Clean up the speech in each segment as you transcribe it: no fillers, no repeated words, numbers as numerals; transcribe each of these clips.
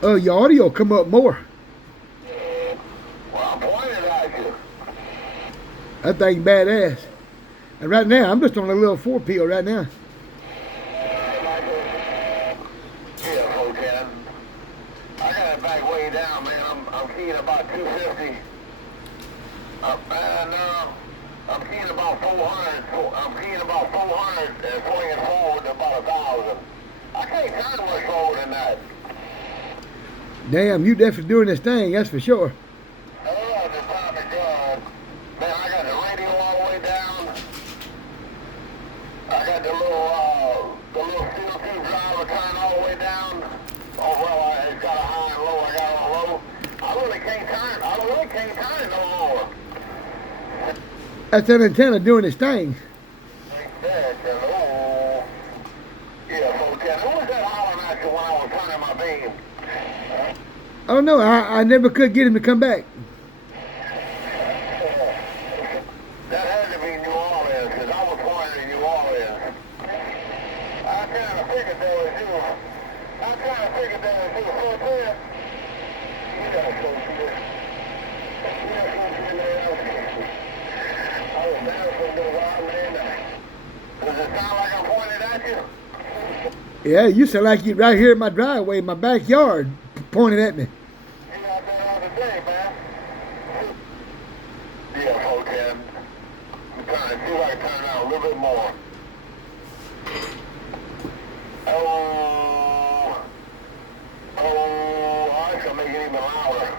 Your audio come up more. Well, I'm pointing at you. That thing badass. And right now, I'm just on a little 4 peel right now. Yeah, 410. I got it back way down, man. I'm keying about 250. I'm keying about 400. So I'm keying about 400 and swinging forward to about 1,000. I can't turn much forward than that. Damn, you definitely doing this thing, that's for sure. Oh, the topic, man, I got the radio all the way down. I got the little steel tube driver turn all the way down. Oh, well, it's got a high and low. I got it on low. I really can't turn it no more. That's that antenna doing its thing. Oh, yeah, 410. Who was that hollering at you when I was turning my beam? Oh no, I never could get him to come back. That had to be New Orleans, because I was pointing in New Orleans. I kind of figured there was you. I kind of figured there was you. 410. You got to go to this. You got to go to the I was down for a little while, man. Does it sound like I'm pointing at you? Yeah, you sound like you right here in my driveway, in my backyard, pointing at me. You out there on the day, man. Yeah, 410. I'm trying to see if I can turn it out a little bit more. I can make it even louder.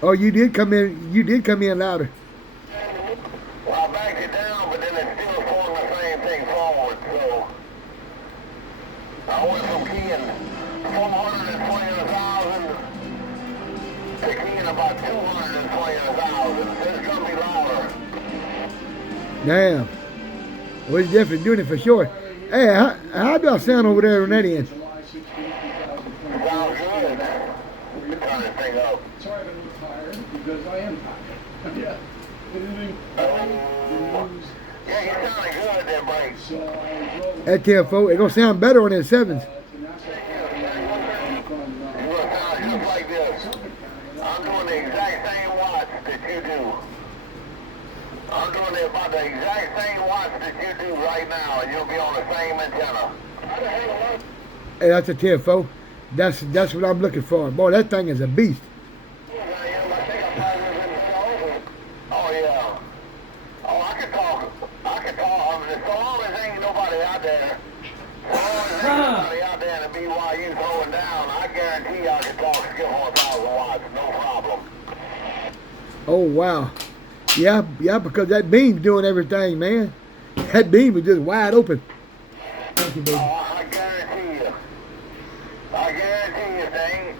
Oh, you did come in. You did come in louder. Well, I backed it down, but then it's still pulling the same thing forward, so I went from keying 420,000 to keying about 220,000. It's gonna be louder. Damn. Well, he's definitely doing it for sure. Hey, how do I sound over there on that end? Sounds good. You're turning this thing up. Sorry, I'm a little tired because I am tired. Yeah. Yeah, you're sounding good there, Mike. So I drove. That 10-4, it's gonna sound better on the 7s. You're gonna sound just like this. I'm doing the exact same watch that you do. I'm doing about the exact same watch that you do right now, and you'll be on the same antenna. Hey, that's a 10-4. That's what I'm looking for. Boy, that thing is a beast. Oh, yeah. Oh, I can talk. So long as ain't nobody out there, in the BYU throwing down, I guarantee I can talk skill on 1,000 watts, no problem. Oh, wow. Yeah, because that beam's doing everything, man. That beam is just wide open. Thank you, baby. I guarantee you.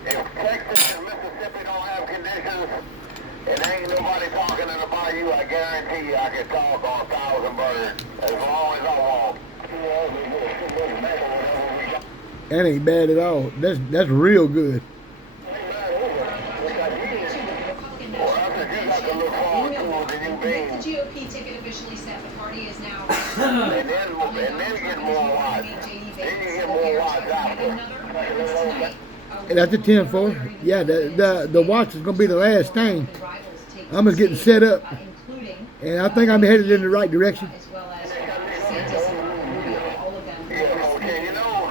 If Texas and Mississippi don't have conditions, and ain't nobody talking in the bayou, I guarantee you I can talk on 1,000 birds as long as I want. That ain't bad at all. That's real good. The GOP ticket officially set. The party is now. And then you get more watts. Then you get more watts after. And that's a 10-4. Yeah, the watch is gonna be the last thing. I'm just getting set up, and I think I'm headed in the right direction. Okay, you know,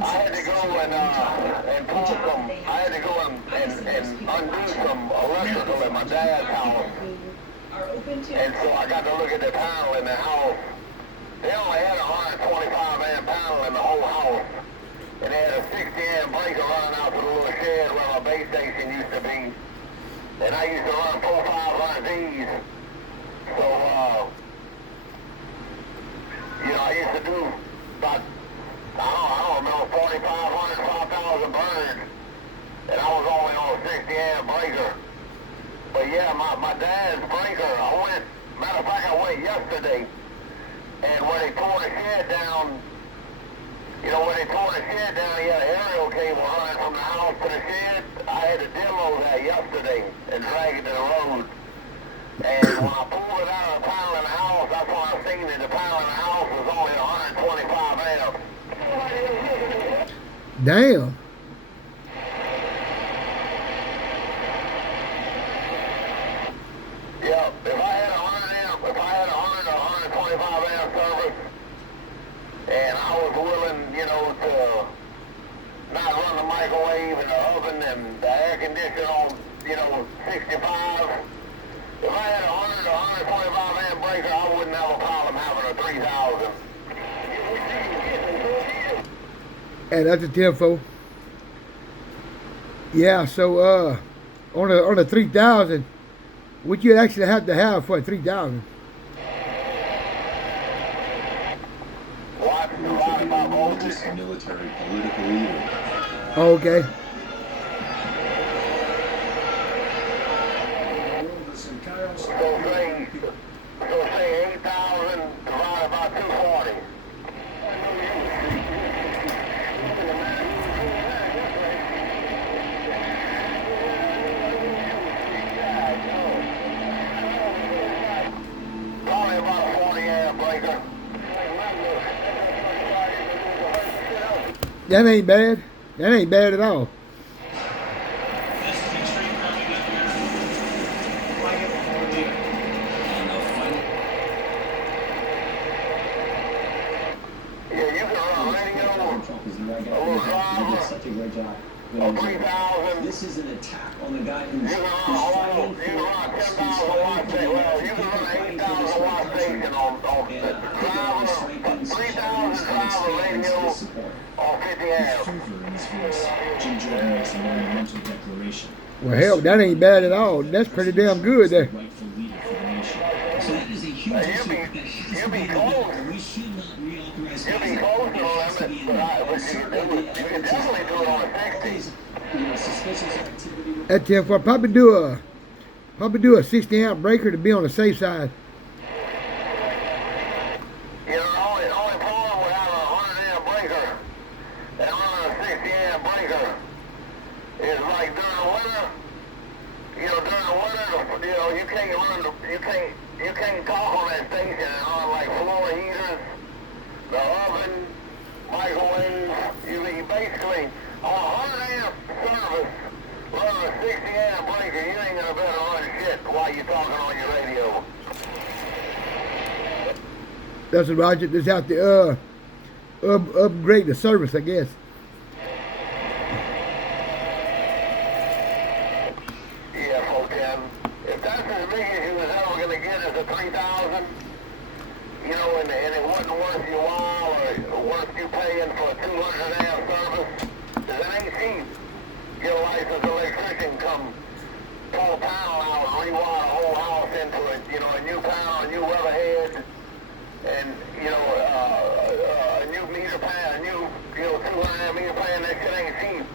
I had to go and pull some. I had to go and undo some electrical at my dad's house. And so I got to look at the panel in the house. They only had a 125 amp panel in the whole house. And they had a 60 amp breaker running out to the little shed where my base station used to be. And I used to run 4,500 Ds. So, I used to do about, I don't know, 4,500, 5,000 birds. And I was only on a 60 amp breaker. But yeah, my dad's breaker, matter of fact, I went yesterday, and when they tore the shed down, he had an aerial cable running from the house to the shed. I had to demo that yesterday and drag it to the road. And when I pulled it out of the panel in the house, that's when I seen that the panel in the house was only 125 amps. Damn. Yeah, if I had 100 amp, if I had 100 or 125 amp service, and I was willing, you know, to not run the microwave and the oven and the air conditioner on, you know, 65. If I had a 100 or 125 amp breaker, I wouldn't have a problem having a 3000. And that's a 10-4. Yeah, so on a 3000, what you actually have to have for a 3000? What? About voltage? Military, political leader. Oh, okay. So say 8,000 divided by 240. Probably about a 40 amp breaker. That ain't bad. That ain't bad at all. Yeah, you can run a radio, a little driver, Such a great job. a 3,000. This is an attack on the guy who's You can run a 10,000 watt station. Well, you can run an 8,000 watt station on driver, 3,000 driver radio on 50 amps. Jim Jordan makes a monumental declaration. Well, hell, that ain't bad at all. That's pretty damn good there. Rightful leader for the nation. So that is a huge issue that has You'll to be be close. done. We should not reauthorize You'll be Gaza. close to It has to the be limit, in there. but you can definitely do it on a 60. Suspicious activity. At 10-4, probably do a 60 amp breaker to be on the safe side. You know, the only problem with having a 100 amp breaker and running a 60 amp breaker is like during the winter, you know, you can't run you can't talk on that station and run like floor heaters, the oven, microwave. You basically on a 100 amp service running a 60 amp breaker, you ain't gonna be able to run shit while you're talking on your radio. That's what Roger just have to upgrade the service, I guess. Yeah, folks, if that's as big as you was ever going to get as a 3,000, you know, and it wasn't worth your while or worth you paying for a 200 amp service, because it ain't cheap. Get a licensed electrician, come pull a panel out and rewire the whole house into it, you know, a new panel, a new weather head, and, you know, a new meter pan, a new, 200 amp meter pan, that shit ain't cheap.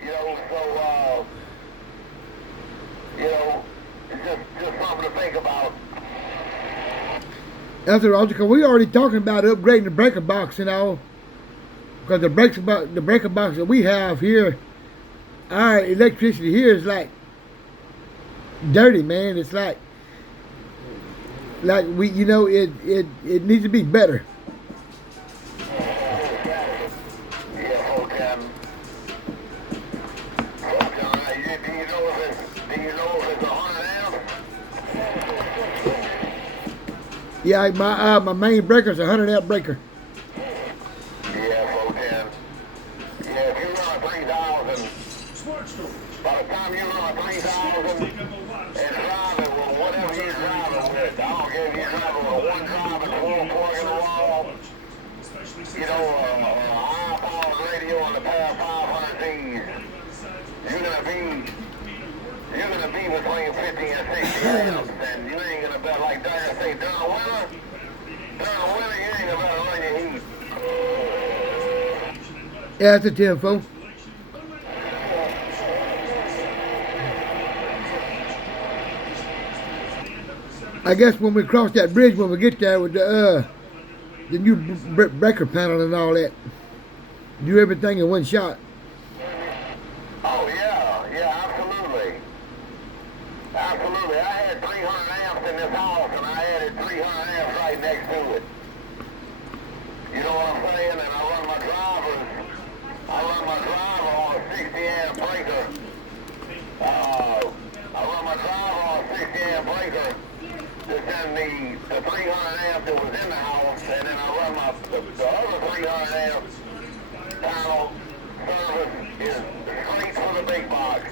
You know, so, it's just something to think about. That's what Roger, because we already talking about upgrading the breaker box and all. Because the breaker box that we have here, our electricity here is like dirty, man. It's like we, you know, it needs to be better. Yeah, okay. Do you know if it's 100 amps? Yeah, my main breaker is a 100 amp breaker. Yeah, okay. Yeah, if you run a 3,000, by the time you run a 3,000 and drive it with whatever you're driving with, I don't care if you're driving with one driving, full plug in the wall, you know, a high-powered radio and a pair of 500Ds, you're gonna be between 50 and 60 amps, and you ain't gonna bet like Diane say during the winter, you ain't gonna better run your heat. Yeah, it's a 10-4. I guess when we cross that bridge, when we get there with the new breaker panel and all that, do everything in one shot. Oh yeah, absolutely. Absolutely. I had 300 amps in this house, and I added 300 amps right next to it. You know what I'm saying? And I run my drivers other 300 amp panel service is straight for the big box.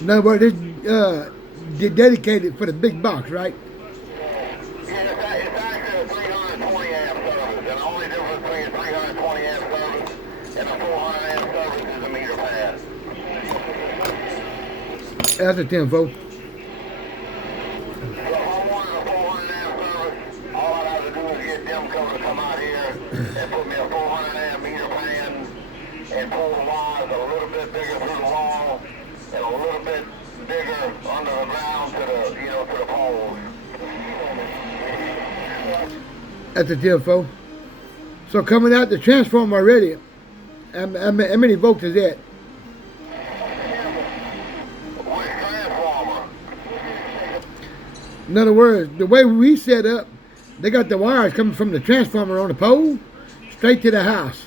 In other words, this dedicated for the big box, right? Yeah, it's actually a 320 amp service, and the only difference between a 320 amp service and a 400 amp service is a meter pad. That's a 10 volt. So if I wanted a 400 amp service, all I'd have to do is get them cover to come out here and put me a 400 amp meter pan and pull the wires a little bit bigger through the wall and a little bit bigger under the ground to the, to the poles. That's a 10 volt. So coming out the transformer already, how many volts is that? Which transformer? In other words, the way we set up, they got the wires coming from the transformer on the pole straight to the house,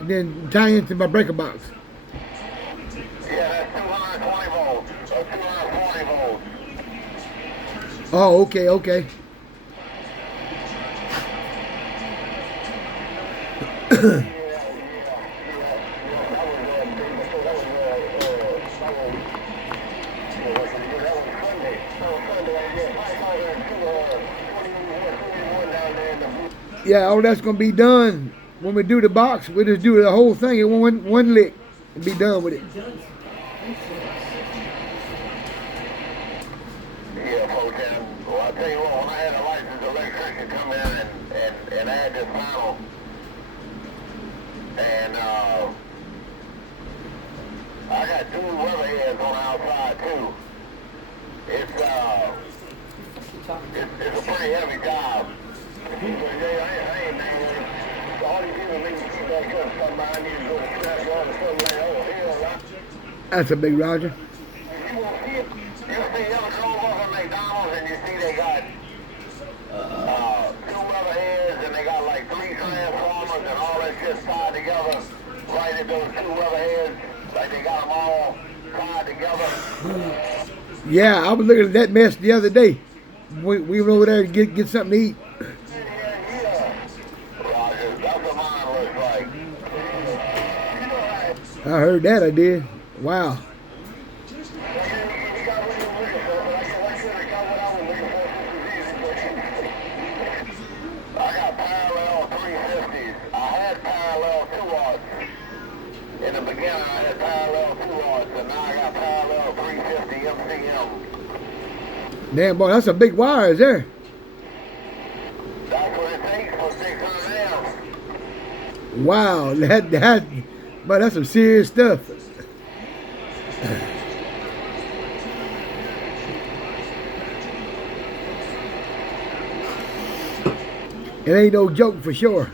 and then tie into my breaker box. Yeah, that's 220 volts, or 240 volts. Oh, okay, okay. Yeah, all that's gonna be done when we do the box. We just do the whole thing in one lick and be done with it. Yeah, folks, and well, I'll tell you what, when I had a licensed electrician come in and add this panel, and I got two weather heads on the outside too. It's a pretty heavy job. That's a big Roger. You see them drove up at McDonald's and you see they got two weather heads and they got like 3 transformers and all that shit tied together right at those 2 weather heads, like they got them all tied together. Yeah, I was looking at that mess the other day. We were over there to get something to eat. Yeah. Roger, that's what mine looks like. I heard that, I did. Wow. I got parallel 350s. I had parallel 2-aughts. In the beginning, I had parallel 2-aughts, and now I got parallel 350 MCM. Damn, boy, that's a big wires there. That's what it takes for 600 amps. Wow, but that's some serious stuff. It ain't no joke for sure.